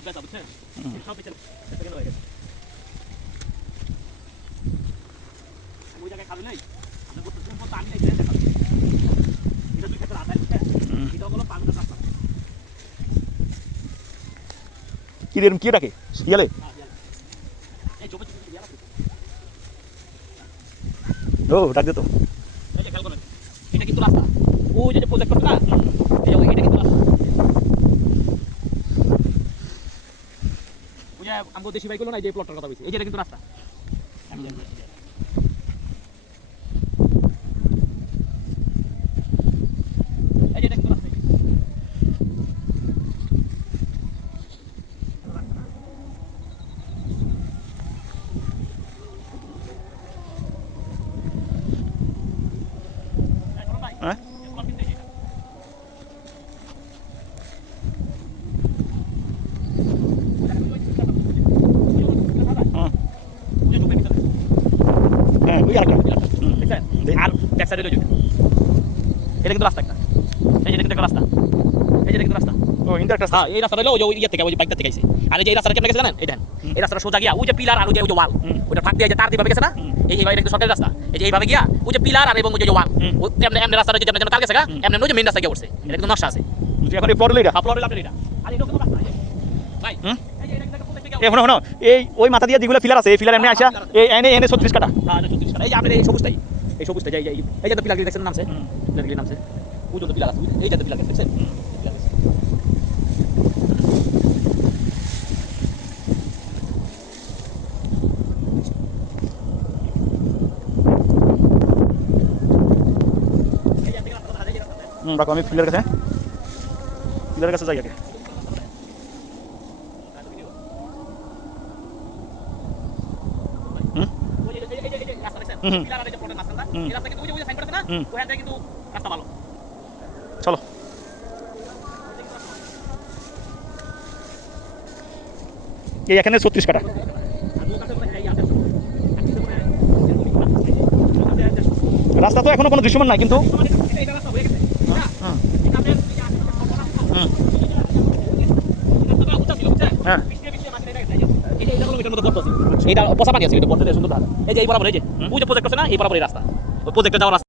সব বেচা বুঝছেন সব বেচা সেকেন্ড হয়ে গেছে ওই জায়গায় খাবে নাই আপনি বলতে শুনবো তো আমি নাই দেন দেখাবো এটা দুই ক্ষেত্রে আদায় বুঝছেন এটা হলো পাগলা রাস্তা কি দেন কি রাখে ইয়ালে এই জমি ইয়ালা ও ডাক দে তো এই যে খেয়াল করেন এটা কিন্তু রাস্তা ওই যে প্রজেক্ট করতে না এই এটা কিন্তু রাস্তা ওই যে আমগো দেশি ভাই গুলো না এই যে প্লটটার কথা বলছি এই যে এটা কিন্তু রাস্তা এই যে এটা কিন্তু রাস্তা হ্যাঁ হ্যাঁ ওই আরেকটা আর ব্যাক সাইডে রয়েছে এটা কিন্তু রাস্তা একটা এই যে এটা কিন্তু রাস্তা এই যে এটা কিন্তু রাস্তা ও ইন্টার একটা হ্যাঁ এই রাস্তাটা হলো ওই ইয়ে থেকে ওই বাইক থেকে আইছে আর এই যে এই রাস্তাটা কেমন গেছে জানেন এই দেন এই রাস্তাটা সোজা গিয়া ওই যে পিলার আর ওই যে ওয়াল ওটা ফাঁক দিয়ে যে তার দিয়ে গেছে না এইভাবে এটা কিন্তু সরকারি রাস্তা এই যে এইভাবে গিয়া ওই যে পিলার আর এবং ওই যে ওয়াল এমনি এমনি রাস্তাটা যে যেমন তার গেছে গা এমনি ওই যে মেইন রাস্তা গিয়ে উঠছে এটা কিন্তু নকশা আছে এখন এই ফ্লোর লইরা আপলোড আপনি এটা আর এটা কিন্তু রাস্তা ভাই এই যে এটা কিন্তু প্রত্যেক এ শোনো এই ওই মাথা দিয়ে যেগুলো ফিলার আছে এই ফিলার এমনি আসা এই এনে এনে 36 কাটা হ্যাঁ 34 কাটা এই যে আপনি এই সবুজটাই এই সবুজটা যাই এই যে তো পিলার দেখছেন নামছে পিলার নামছে ওই যে পিলার আছে এই যে তো পিলার দেখছেন রাখো আমি ফিলার কাছে যাই আগে চলো এই এখানে 36 কাটা রাস্তা তো এখনো কোনো দৃশ্যমান নাই কিন্তু হ্যাঁ এটা পচা পানি আছে এটা পড়তে সুন্দর এই যে এই বরাবর এই যে ওই যে প্রজেক্ট আছে না এই বরাবর এই রাস্তা ওই প্রজেক্টে যাওয়ার রাস্তা